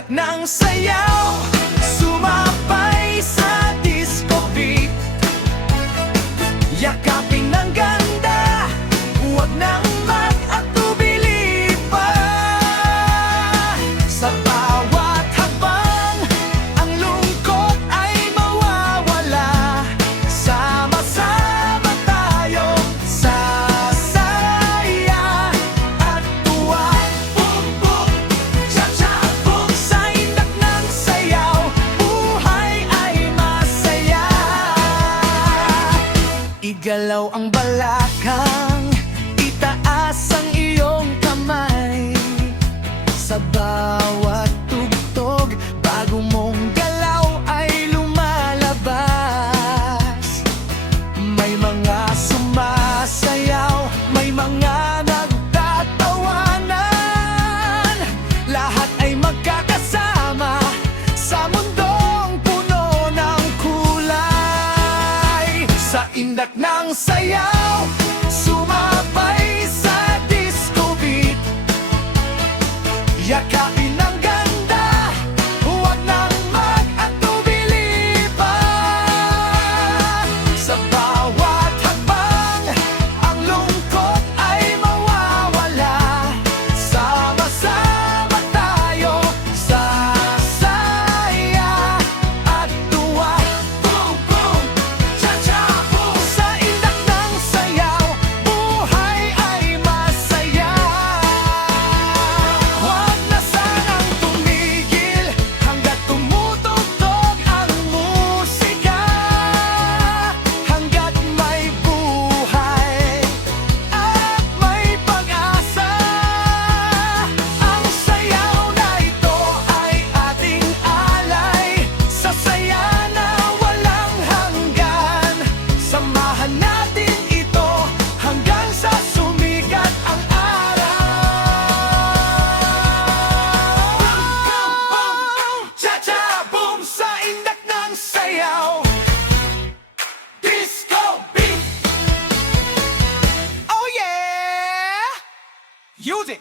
indak ng sayaw, sumabay sa disco beat. Yakapin ng ganda, huwag nang mag-atubili pa. Sa bawat habang, ang lungkot ay mawawala. Sama-sama tayong sasaya at tuwa. Boom, boom, cha-cha, boom. Sa indak ng sayaw, buhay ay masaya. Igalaw ang balakang, itaas ang iyong kamay. Sa bawat tugtog, bago mong galaw ay lumalabas. May mga sumasayaw, may mga nagtatawanan. Lahat ay magkakasama sa mundong puno ng kulay. Sa indak ng sayaw, sumabay sa disco beat. Yakapin ng ganda, huwag nang mag-atubili pa. Sa bawat hakbang, ang lungkot ay mawawala. Sama-sama tayo, sasaya at tuwa. Boom, boom, cha-cha, boom. Sa indak ng sayaw, buhay ay masaya. Huwag na sanang tumigil hanggat tumutugtog ang musika. Hanggat may buhay at may pag-asa. Ang sayaw na ito ay ating alay sa saya na walang hanggan. Samahan natin ito hanggang sa sumikat ang araw. Cha-cha, boom, sa indak ng sayaw, disco beat. Oh yeah! Use it!